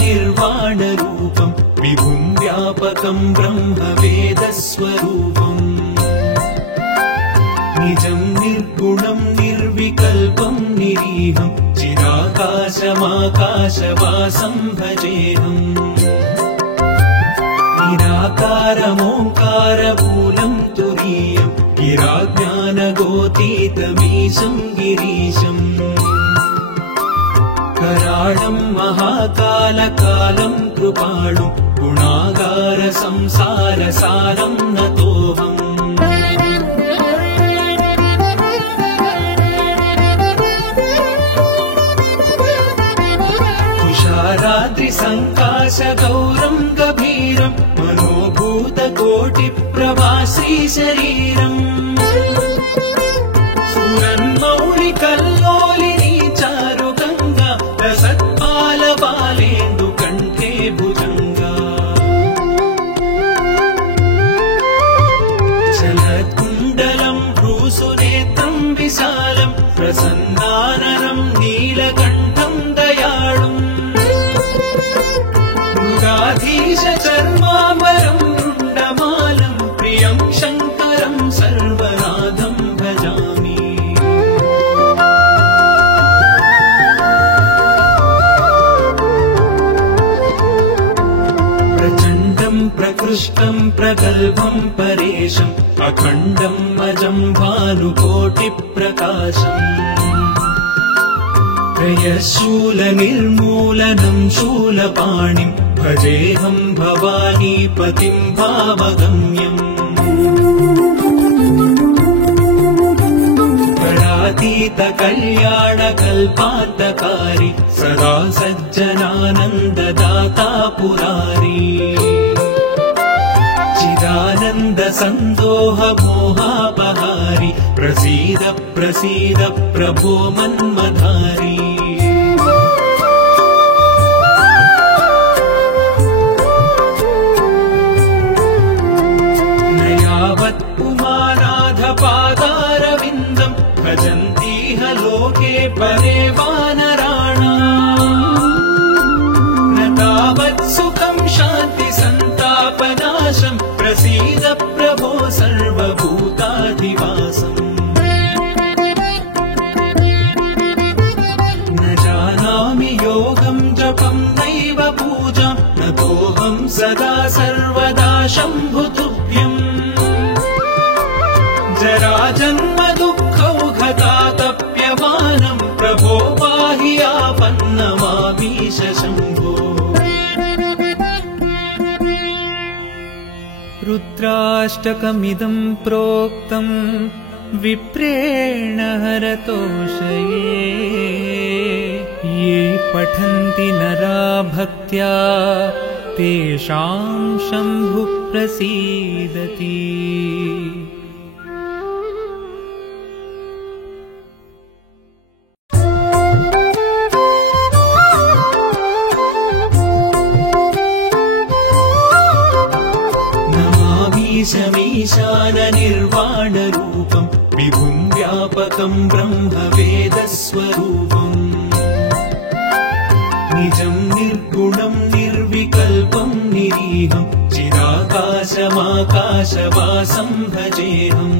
निर्वाणरूपं विभुं व्यापकं ब्रह्मवेदस्वरूपम् निजं निर्गुणं निर्विकल्पं निरीहं चिदाकाशमाकाशवासं भजेऽहम् निराकारमोङ्कारमूलं तुरीयं गिराज्ञानगोतीतमीशं गिरीशम् कराळं महाकालकालं कृपाणुं गुणागारसंसारसारं नतोऽहम् तुषाराद्रिसङ्काशगौरं गभीरं मनोभूतकोटिप्रभाश्रीशरीरम् सुरन्मौलिकल्लोलिनी चारुगङ्गा रसत्पालबालेन्दुकण्ठे भुजङ्गा चलत्कुण्डलं भ्रूसुनेत्रं विशालं प्रसन्नाननं नीलकण्ठं दयाळुम् मृगाधीशचर्माम्बरं रुण्डमालं प्रियं शङ्करं सर्वनाथं भजामि प्रचण्डं प्रकृष्टं प्रगल्भं परेशम् अखण्डं अजं भानुकोटिप्रकाशम् त्रयशूलनिर्मूलनं शूलपाणिं भजेऽहं भवानीपतिं भावगम्यम् कलातीतकल्याणकल्पान्तकारी सदा सज्जनानन्ददाता पुरारी चिदानन्दसन्दोहमोहापहारी प्रसीद प्रसीद प्रभो मन्मधारी पादारविन्दं भजन्तीह लोके परे वानराणाम् न तावत् सुखं शान्तिसन्तापनाशं प्रसीद प्रभो सर्वभूताधिवासम् न जानामि योगं जपं नैव पूजां नतोऽहं सदा सर्वदा शम्भुतुभ्यम् जराजन्म दुःखौघतातप्यमानं प्रभो पाहि आपन्नमामीश शम्भो रुद्राष्टकमिदं प्रोक्तं विप्रेण हरतोषये ये पठन्ति नरा भक्त्या तेषां शम्भुः प्रसीदति निर्वाणरूपं विभुं व्यापकं ब्रह्मवेदस्वरूपम् निजं निर्गुणं निर्विकल्पं निरीहं चिदाकाशमाकाशवासं भजेऽहम्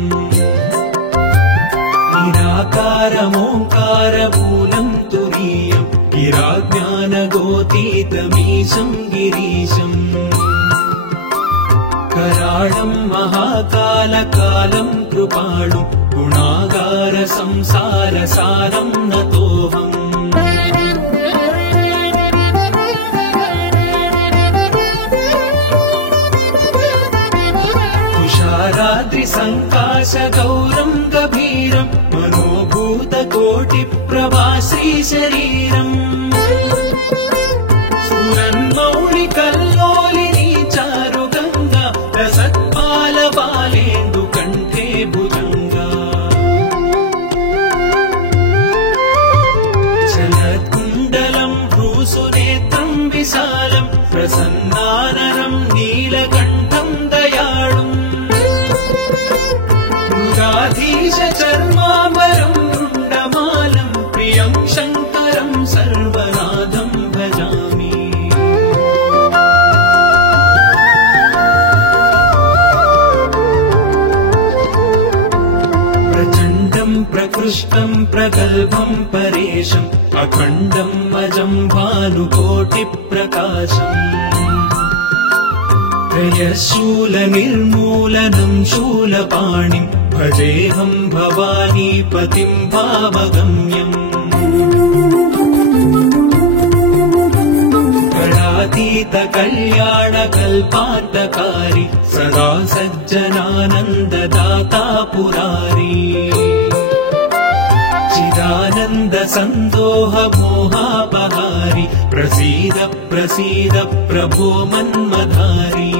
निराकारमोङ्कारमूलं तुरीयं गिराज्ञानगोतीतमीशं गिरीशम् कराळं महाकालकालं कृपाणुं गुणागारसंसारसारं नतोऽहम् तुषाराद्रिसङ्काशगौरं गभीरं मनोभूतकोटिप्रभाश्रीशरीरम् सुरन्मौलिकल्लोलिनी चारुगङ्गा रसत्पालबालेन्दुकण्ठे भुजङ्गा चलत्कुण्डलं भ्रूसुनेत्रं विशालं प्रसन्नाननं नीलकण्ठं दयाळुम् मृगाधीशचर्माम्बरं रुण्डमालं प्रियं शङ्करं सर्वनाथं भजामि प्रगल्भम् परेशम् अखण्डम् अजम् भानुकोटिप्रकाशम् त्रयशूलनिर्मूलनम् शूलपाणिम् भजेऽहम् भवानीपतिम् भावगम्यम् गणातीतकल्याणकल्पान्तकारी सदा सज्जनानन्ददाता पुरारी चिदानन्दसन्दोह मोहापहारि प्रसीद प्रसीद प्रभो मन्मधारी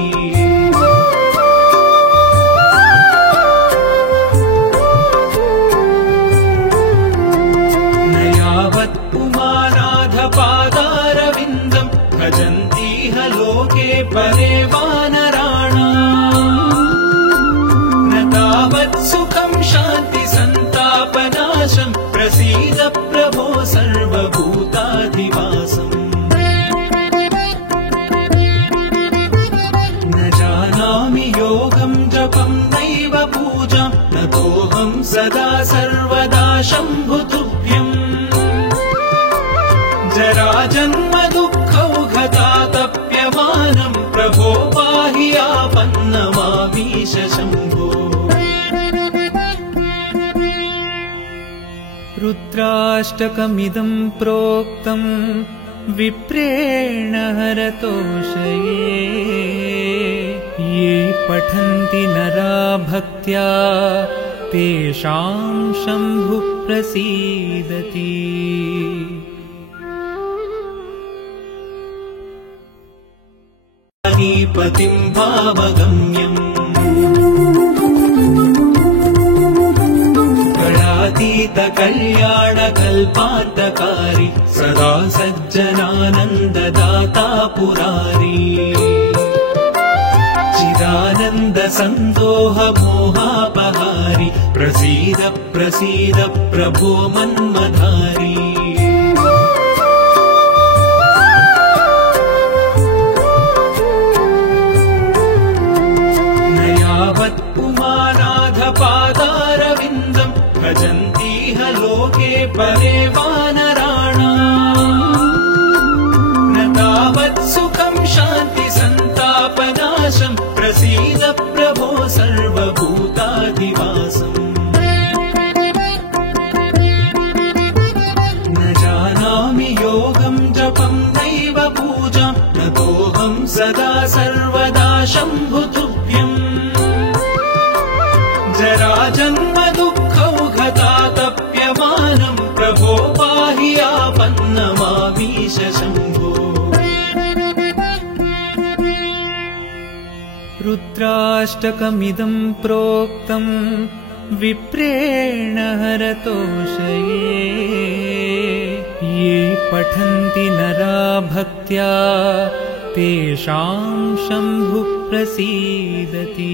न यावत् पुमानाधपादारविन्दम् भजन्तीह लोके परे वानराणाम् न तावत् सुखम् शान्ति सन्तापनाशम् प्रसीद प्रभो सर्वभूताधिवासम् न जानामि योगम् जपम् नैव पूजाम् नतोऽहम् सदा सर्वदा शम्भुतुभ्यम् जराजन्म दुःखौघतातप्यमानम् प्रभो पाहि आपन्नमामीश शम्भो रुद्राष्टकमिदम् प्रोक्तम् विप्रेण हरतोषये ये पठन्ति नरा भक्त्या तेषाम् शम्भुः प्रसीदति पतिम् भावगम्यम् गणातीतकल्याणकल्पान्तकारी सदा सज्जनानन्ददाता पुरारी चिदानन्दसन्दोह मोहापहारि प्रसीद प्रसीद प्रभो मन्मधारी पुमानाधपादारविन्दम् भजन्तीह लोके परे वानराणाम् न तावत् सुखम् शान्ति सन्तापनाशम् प्रसीद प्रभो सर्वभूताधिवासम् न जानामि योगम् जपम् नैव पूजाम् नतोऽहम् सदा सर्वदा शम्भुतुभ्यम् जराजन्म दुःखौघतातप्यमानम् प्रभो पाहि आपन्नमामीश शम्भो रुद्राष्टकमिदम् प्रोक्तम् विप्रेण हरतोषये ये पठन्ति नरा भक्त्या तेषाम् शम्भुः प्रसीदति